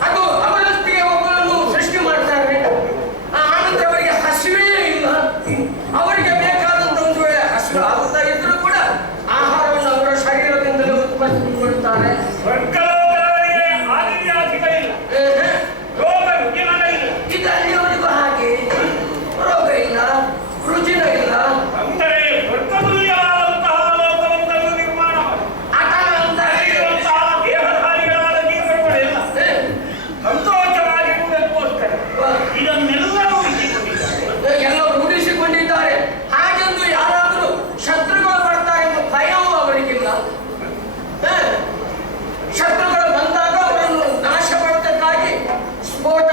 行こう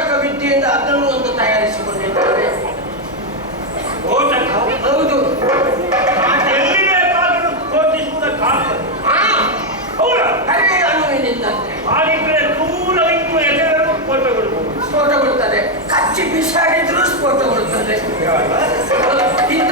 ಪೋಷಕ ವಿದ್ಯೆಯಿಂದ ಅದನ್ನು ಒಂದು ತಯಾರಿಸಿಕೊಂಡಿದ್ದಾರೆ. ಹೌದು. ಸ್ಫೋಟಗೊಳ್ಳುತ್ತದೆ. ಕಚ್ಚಿ ಬಿಸಾಡಿದ್ರೂ ಸ್ಫೋಟಗೊಳ್ತದೆ ಇಂಥ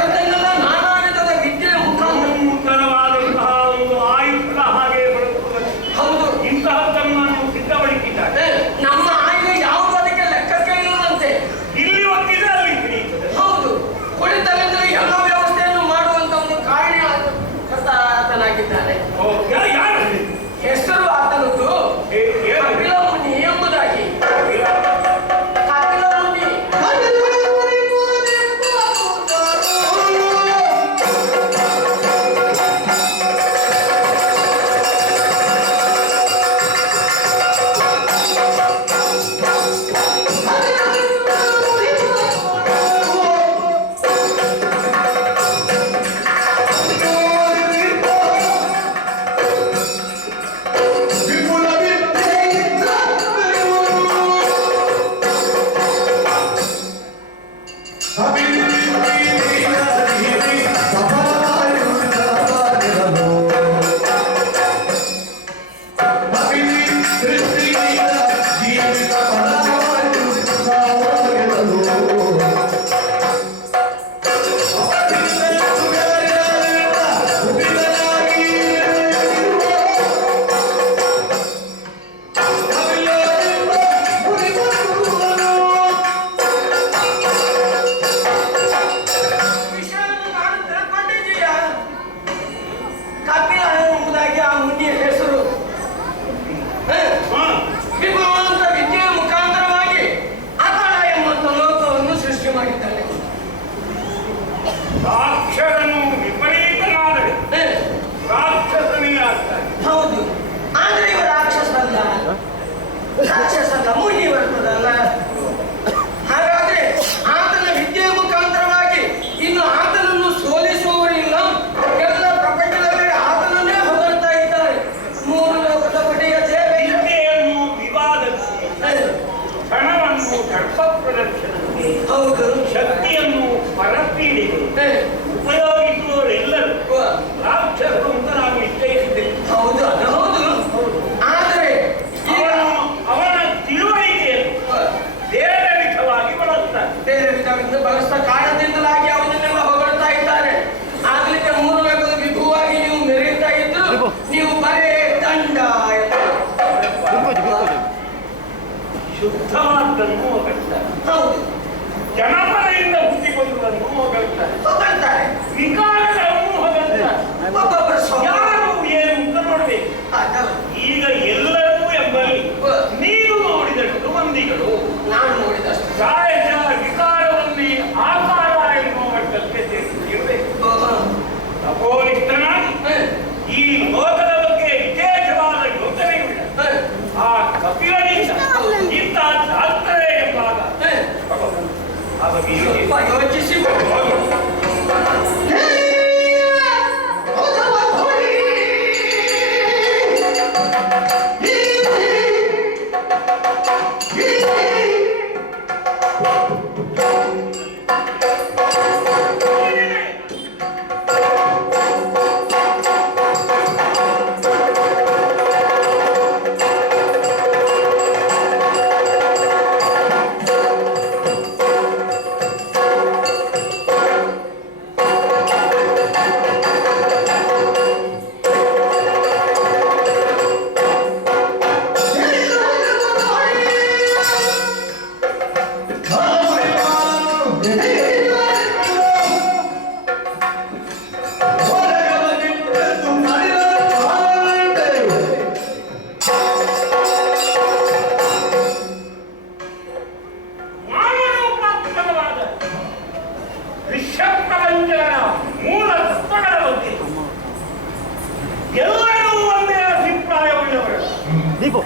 ದೀಪು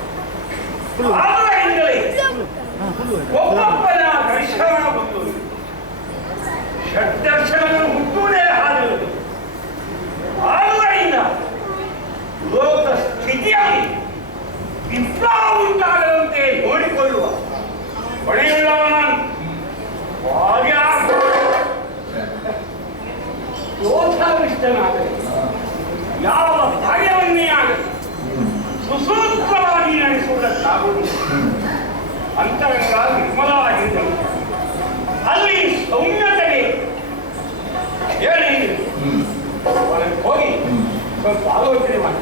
ಫುಲ್ಲು ಹಾಂ ಫುಲ್ಲು ಷಡ್ದರ್ಶನವನ್ನು ಹುಟ್ಟುವುದೇ ಹಾಲು ಆದುದರಿಂದ ಲೋಕ ಸ್ಥಿತಿಯಲ್ಲಿ ವಿಪ್ಲವ ಉಂಟಾಗದಂತೆ ನೋಡಿಕೊಳ್ಳುವ ಹೊಣೆಯುಳ್ಳವನ ಯೋಧಾವಿಷ್ಟನಾಗಲಿ ಯಾವ ಕಾರ್ಯವನ್ನೇ ಆಗಲಿ ಸುಸೂತ್ರವಾಗಿ ನಡೆಸುವುದಕ್ಕಾಗುವುದು ಅಂತರಂಗ ನಿರ್ಮಲವಾಗಿದ್ದರು ಅಲ್ಲಿ ಸೌಮ್ಯತೆಗೆ ಹೇಳಿ ಹೋಗಿ ಸ್ವಲ್ಪ ಆಲೋಚನೆ ಮಾಡಿ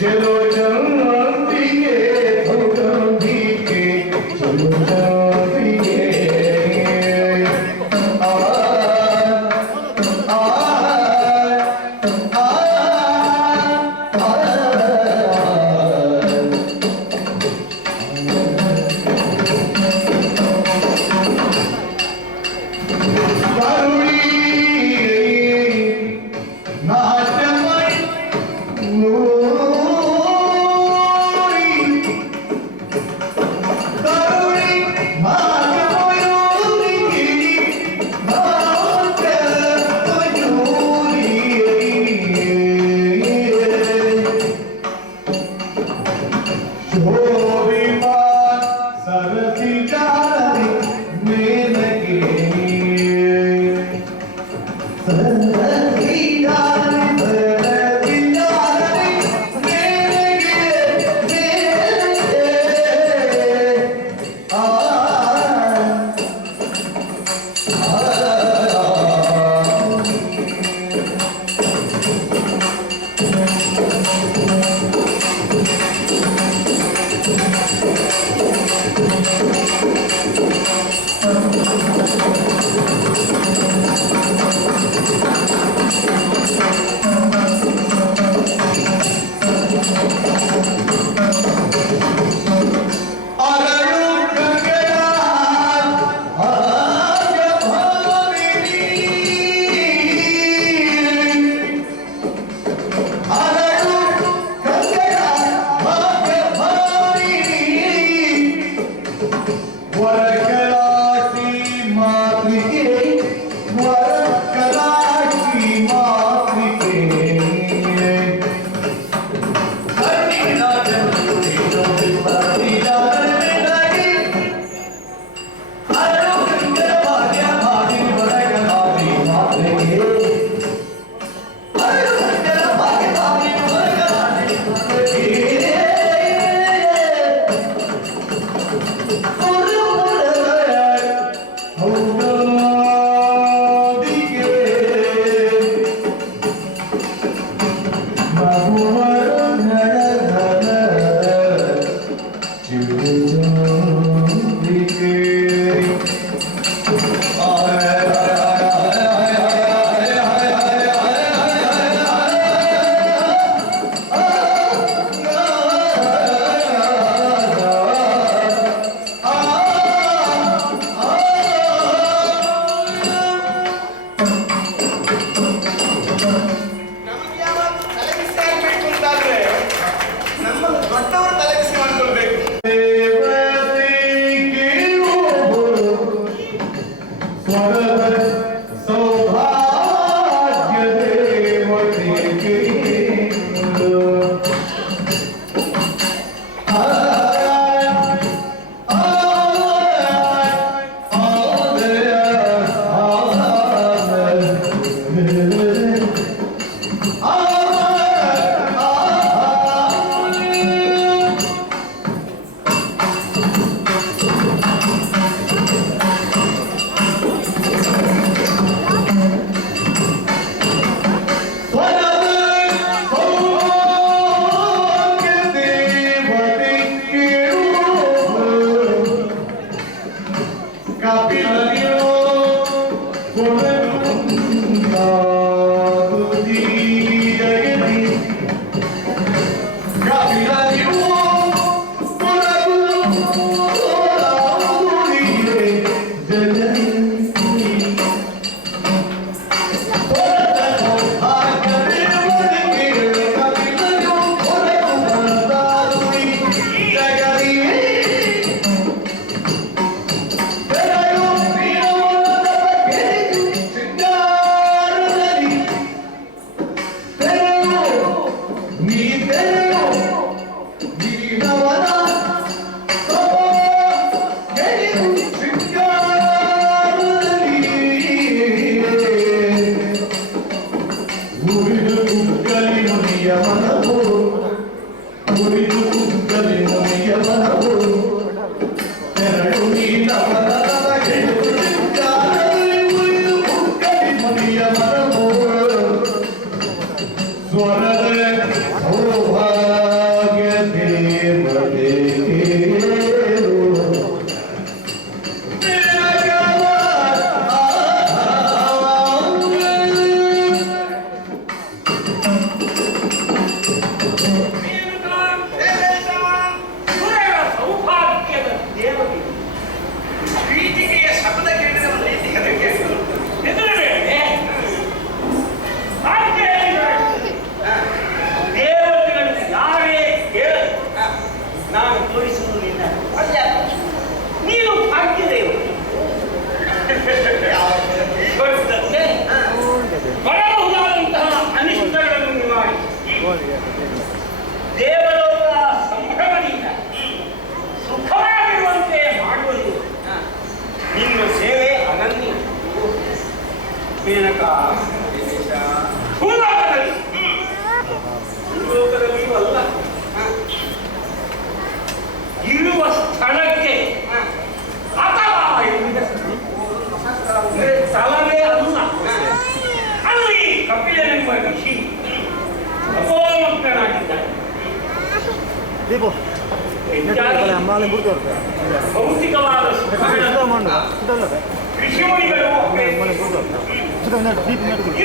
चलो जल्दी के चलो जल्दी Glory, สิครับ What? Amen. ದೀಪು ಹಮ್ಮಾಲೆ ಗುರ್ತವ್ರೆ ಮಾಡು ಸುಡಲ್ಲ ಮನೆ ಗುರ್ತವ್ರೆ ಸುಡ ನೆಟ್ಟು ದೀಪ ನೆಟ್ಟು ದೀಪ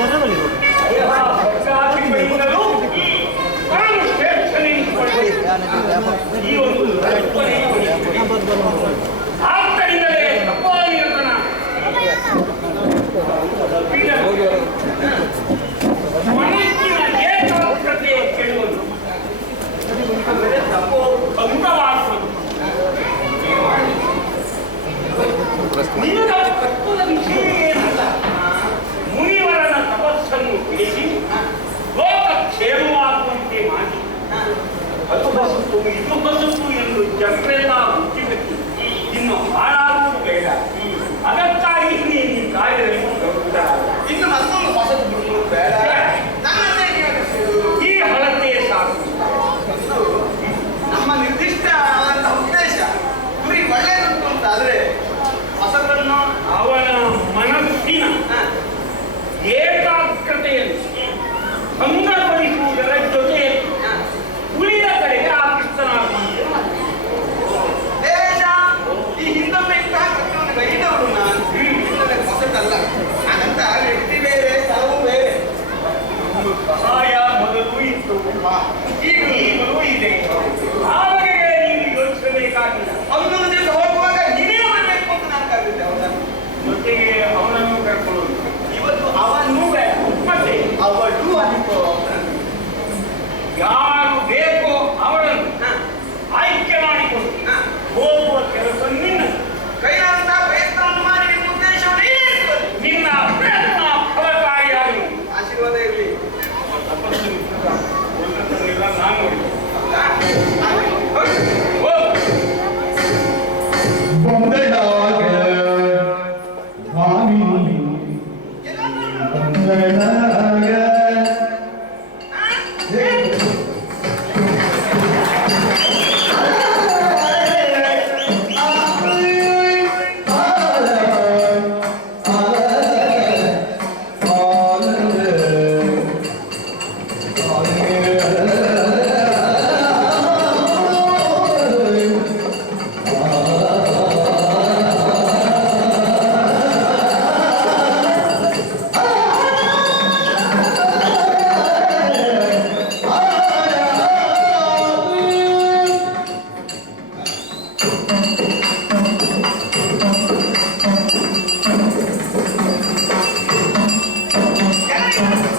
ಬರಬಲ್ಲಿ ಆಗ್ತಡಿಂದಲೇ ಅಪ್ಪ ಅದು ಬಸತ್ತು ಇದು ಬಸತ್ತು ಎಂದು ಜನರೇ ನಾವು Amen. Gracias.